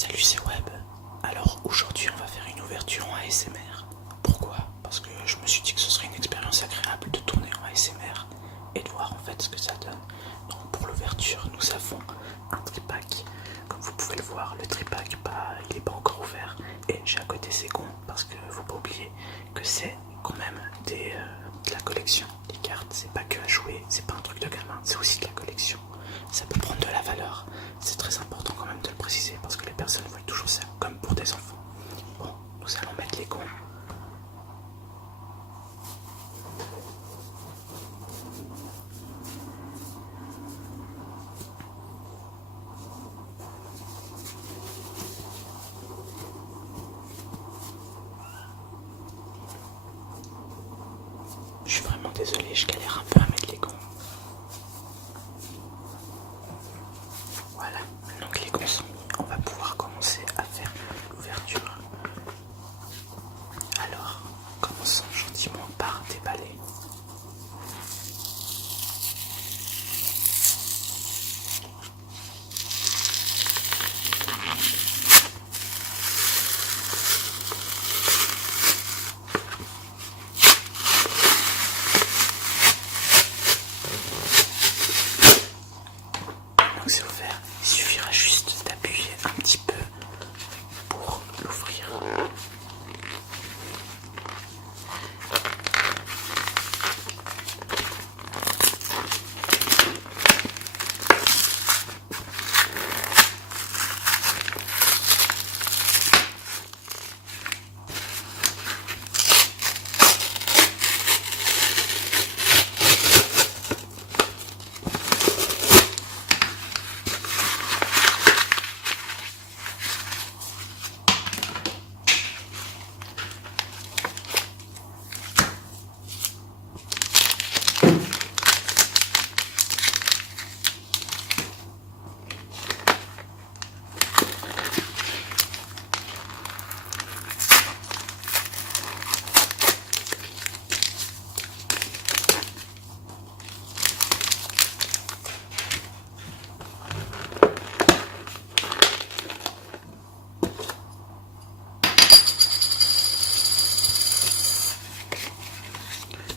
Salut, c'est Web. Alors aujourd'hui on va faire une ouverture en ASMR. Pourquoi? Parce que je me suis dit que ce serait une expérience agréable de tourner en ASMR et de voir en fait ce que ça donne. Donc pour l'ouverture nous avons un tripack. Comme vous pouvez le voir, le tripack il n'est pas encore ouvert. Et j'ai à côté ces cons parce que faut pas oublier que c'est quand même de la collection. Les cartes, c'est pas que à jouer, c'est pas un truc de gamin, c'est aussi de la collection. Ça peut prendre de la valeur. C'est très important quand même de le préciser parce que les personnes voient toujours ça comme pour des enfants. Bon, nous allons mettre les cons. Je suis vraiment désolé, je galère un peu à mettre les cons. Voilà, maintenant que les cons sont mis, on va pouvoir commencer à faire l'ouverture. Alors, commençons gentiment par déballer. Donc c'est ouvert, il suffira juste d'appuyer un petit peu pour l'ouvrir.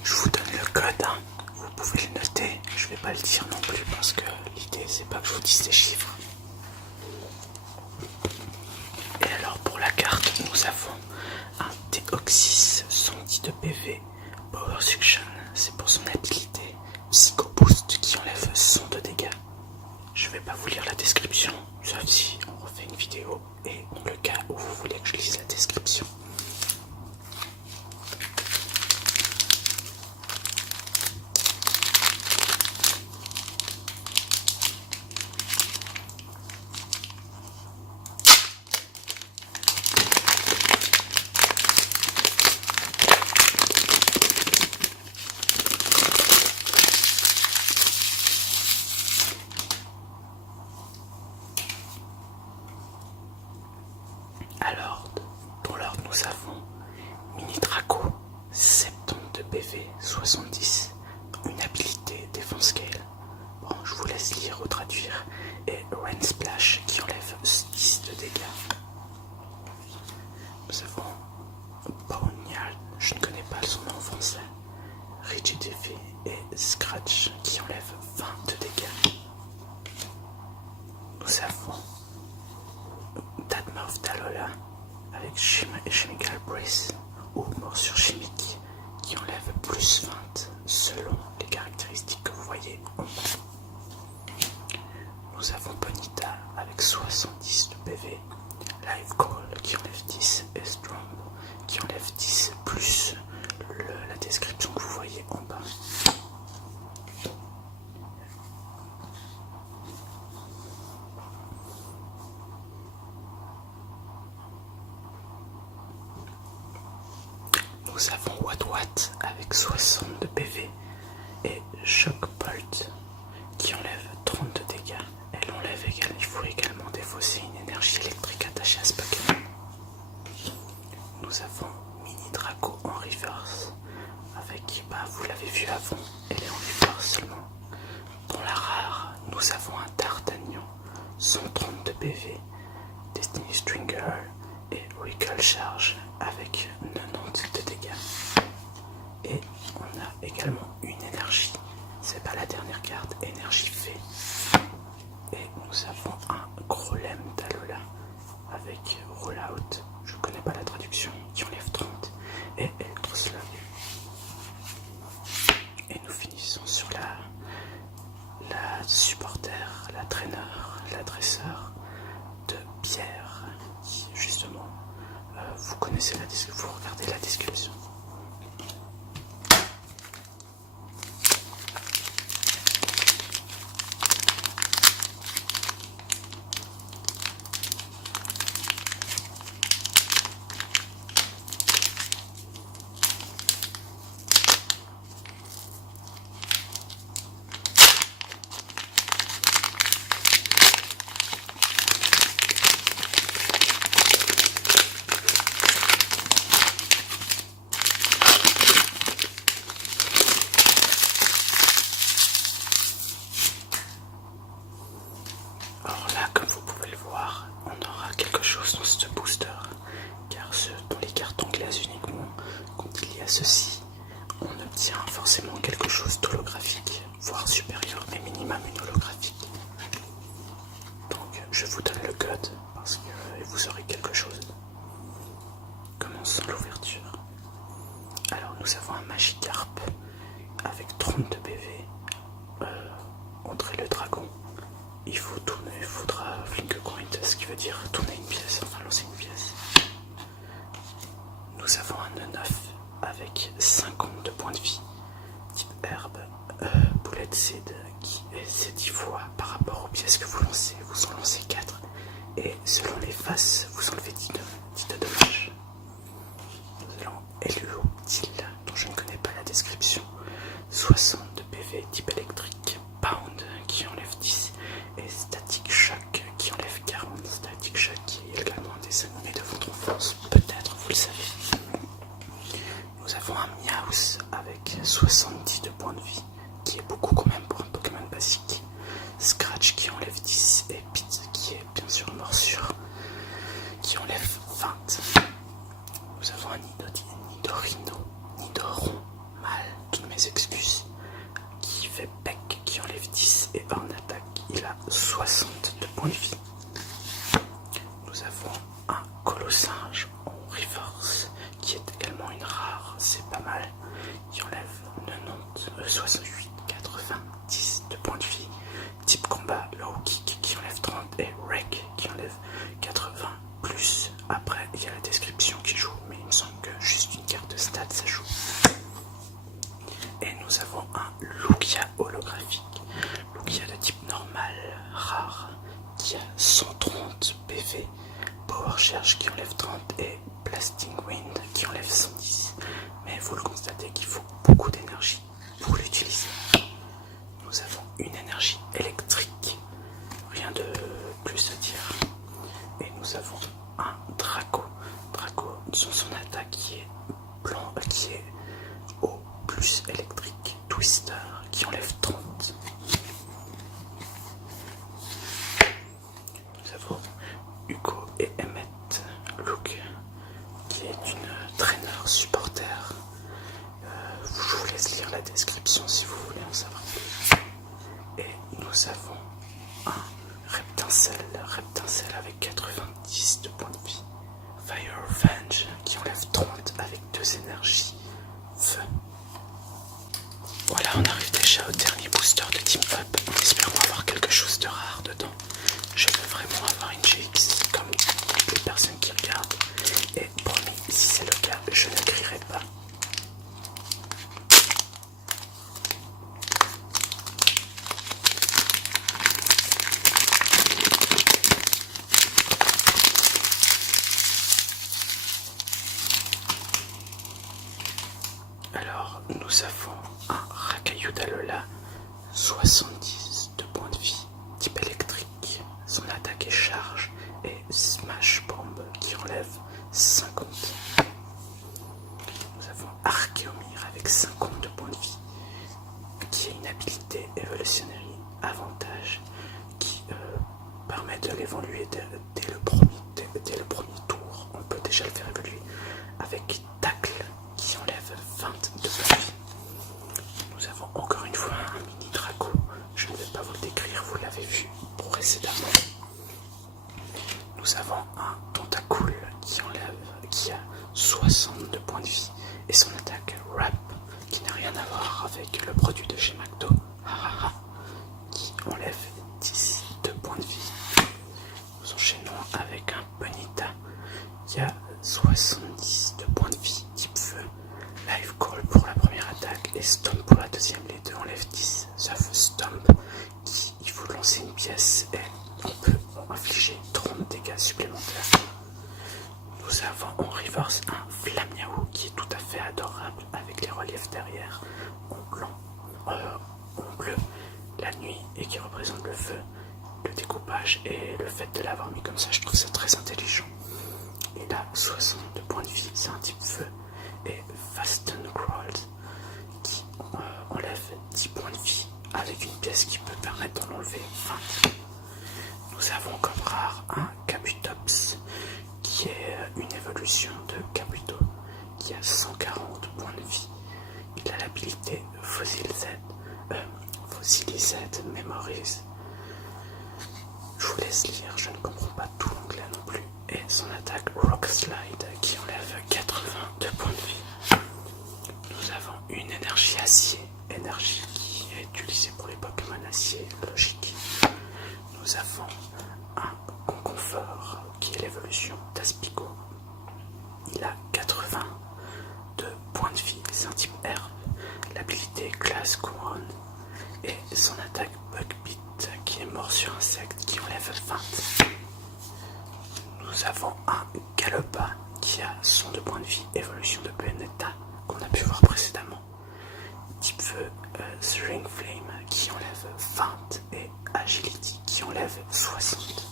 Je vous donne le code, hein. Vous pouvez le noter, je vais pas le dire non plus parce que l'idée c'est pas que je vous dise des chiffres. Et alors pour la carte, nous avons un Deoxys 110 de PV Power Suction, c'est pour son habilité Psycho Boost qui enlève 100 de dégâts. Je vais pas vous lire la description, sauf si on refait une vidéo et dans le cas où vous voulez que je lise la description. Alors, pour l'ordre, nous avons Mini Draco, 70 de PV, 70, une habilité Défense Scale. Bon, je vous laisse lire ou traduire. Et Rain Splash qui enlève 10 de dégâts. Nous avons Ponyard, je ne connais pas son nom en français. Rigidify et Scratch qui enlèvent 20 de dégâts. Nous avons Dadmouth Dalola avec Chemical Brace ou morsure chimique qui enlève plus 20 selon les caractéristiques que vous voyez en bas. Nous avons Bonita avec 70 de PV, Live Call qui enlève 10 et Strong qui enlève 10 plus la description que vous voyez en bas. Nous avons Watt avec 60 de PV et Shock Bolt qui enlève 30 de dégâts. Elle enlève également, il faut également défausser une énergie électrique attachée à ce Pokémon. Nous avons Mini Draco en reverse avec, vous l'avez vu avant, elle est en reverse seulement. Dans la rare, nous avons un D'Artagnan 130 de PV, Destiny Stringer et Recall Charge avec 90 de dégâts. Et on a également une énergie, c'est pas la dernière carte, énergie fée. Et nous avons un Golem d'Alola avec Rollout, je connais pas la traduction, qui enlève 30, et Electroslug. Et nous finissons sur la supporter, la traîneur, la dresseur de Pierre, qui justement, vous connaissez la description, vous regardez la description. Alors là, comme vous pouvez le voir, on aura quelque chose dans ce booster, car dans les cartons glace uniquement, quand il y a ceci, on obtient forcément quelque chose d'holographique, voire supérieur, mais minimum une holographique. Donc je vous donne le code, parce que vous aurez quelque chose. Commençons l'ouverture. Alors nous avons un Magikarp avec 32 PV, entrer le dragon. Il faut tourner, il faudra Flink Coin, ce qui veut dire tourner une pièce, enfin lancer une pièce. Nous avons un 9 avec 50 de points de vie, type herbe, Bullet Seed, qui est 10 fois par rapport aux pièces que vous lancez. Vous en lancez 4, et selon les faces, vous enlevez 10 de dommages. Nous allons Heliooptile, dont je ne connais pas la description, 60 de PV, type électrique, Pound, qui enlève 10, et Static Shock qui enlève 40. Static Shock qui est également un dessin animé de votre enfance, peut-être, vous le savez. Nous avons un Meowth avec 70 de points de vie, qui est beaucoup quand même pour un Pokémon basique. Scratch qui enlève 10, et Pit qui est bien sûr morsure, qui enlève 20. Nous avons un Nidoron, mal, toutes mes excuses, qui fait Peck, qui enlève 10, et en attaque il a 60 de points de vie. Nous avons un Colossinge en reverse, qui est également une rare, c'est pas mal, qui enlève 68, 90 de points de vie. Type combat, low kick qui enlève 30, et Wreck qui enlève 80 plus. Après il y a la description qui joue, mais il me semble que juste une carte de stats ça joue. Et nous avons un Lugia holographique, Lugia de type normal, rare, qui a 130 PV, Power Charge qui enlève 30, et Blasting Wind qui enlève 110. Mais vous le constatez qu'il faut beaucoup d'énergie pour l'utiliser. Nous avons une énergie électrique, rien de plus à dire. Et nous avons un Draco. Draco, son attaque qui est blanc, qui est au plus électrique, Twister qui enlève 30. Nous avons Hugo et Emmett Look, qui est une traîneur supporter. Je vous laisse lire la description si vous voulez en savoir plus. Et nous avons un Reptincelle avec 90 de points de vie. Fire Revenge qui enlève 30 avec 2 énergies. Feu. Voilà, on arrive déjà au dernier booster de Team Up, en espérant avoir quelque chose de rare dedans. Je veux vraiment avoir une GX comme les personnes qui regardent. Et promis, si c'est le cas, je ne crierai pas. Alors, nous avons un Racaillou d'Alola, 70 de points de vie, type électrique. Son attaque est charge, et Smash Bomb qui enlève 50. Nous avons Archeomir avec 50 de points de vie, qui est une habilité évolutionnaire avantage qui permet de l'évoluer dès le premier, déjà le faire évoluer. Avec tacle qui enlève 22 points de vie. Nous avons encore une fois un mini Draco. Je ne vais pas vous le décrire, vous l'avez vu précédemment. Nous avons un Tentacool qui a 62 points de vie. Et son attaque Rap, qui n'a rien à voir avec le produit de chez McDo, qui enlève 10 de points de vie. Nous enchaînons avec un Bonita qui a 70 de points de vie type feu. Life Call pour la première attaque et Stomp pour la deuxième. Les deux enlèvent 10, sauf Stomp qui il faut lancer une pièce et on peut infliger 30 dégâts supplémentaires. Nous avons en reverse un Flamiao qui est tout à fait adorable avec les reliefs derrière en blanc, en bleu, la nuit et qui représente le feu, le découpage et le fait de l'avoir mis comme ça, je trouve ça très intelligent. Il a 62 points de vie, c'est un type feu, et Fasten Crawled qui enlève 10 points de vie avec une pièce qui peut permettre d'en enlever 20. Nous avons comme rare un Kabutops qui est une évolution de Kabuto qui a 140 points de vie. Il a l'habilité Fossilized Memories. Je vous laisse lire, je ne comprends pas tout l'anglais non plus. Et son attaque Rock Slide qui enlève 82 points de vie. Nous avons une énergie acier, énergie qui est utilisée pour les Pokémon acier, logique. Nous avons un Conconfort qui est l'évolution d'Aspico. Il a 82 points de vie, c'est un type herbe. L'habilité Glass Couronne et son attaque Bugbit qui est mort sur insecte qui enlève 20. Nous avons un Galopa qui a 102 points de vie, évolution de Bayonetta qu'on a pu voir précédemment. Type feu String Flame qui enlève 20 et Agility qui enlève 60.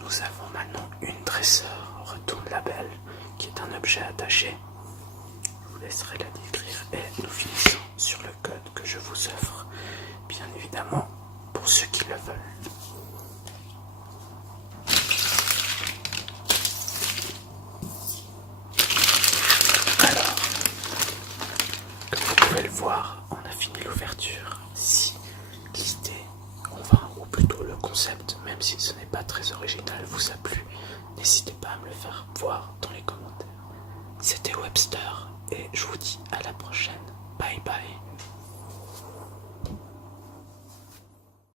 Nous avons maintenant une dresseur Retourne la Belle qui est un objet attaché. Je vous laisserai la décrire et nous finissons sur le code que je vous offre, bien évidemment pour ceux qui le veulent. Alors, comme vous pouvez le voir, on a fini l'ouverture. Si l'idée, ou plutôt le concept, même si ce n'est pas très original, vous a plu, n'hésitez pas à me le faire voir dans les commentaires. C'était Webster et je vous dis à la prochaine.